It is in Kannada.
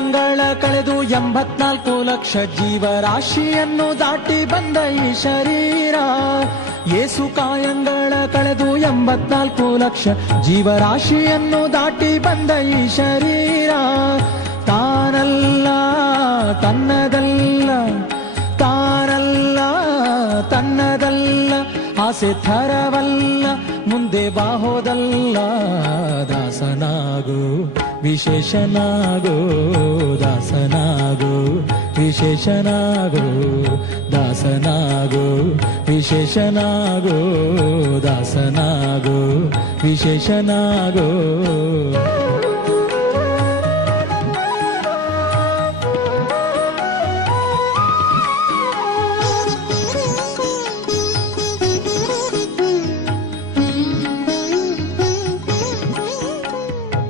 ಕಾಯಂಗಳ ಕಳೆದು 84 ಲಕ್ಷ ಜೀವರಾಶಿಯನ್ನು ದಾಟಿ ಬಂದ ಈ ಶರೀರ. ಯೇಸು ಕಾಯಂಗಳ ಕಳೆದು 84 ಲಕ್ಷ ಜೀವರಾಶಿಯನ್ನು ದಾಟಿ ಬಂದ ಈ ಶರೀರ. ತಾನಲ್ಲ ತನ್ನದಲ್ಲ, ತಾನಲ್ಲ ತನ್ನದಲ್ಲ, ಆಸೆ ಥರವಲ್ಲ, ಮುಂದೆ ಬಾಹೋದಲ್ಲ. ದಾಸನಾಗು ವಿಶೇಷನಾಗೋ, ದಾಸನಾಗೋ ವಿಶೇಷನಾಗೋ, ದಾಸನಾಗೋ ವಿಶೇಷನಾಗೋ, ದಾಸನಾಗೋ ವಿಶೇಷನಾಗೋ.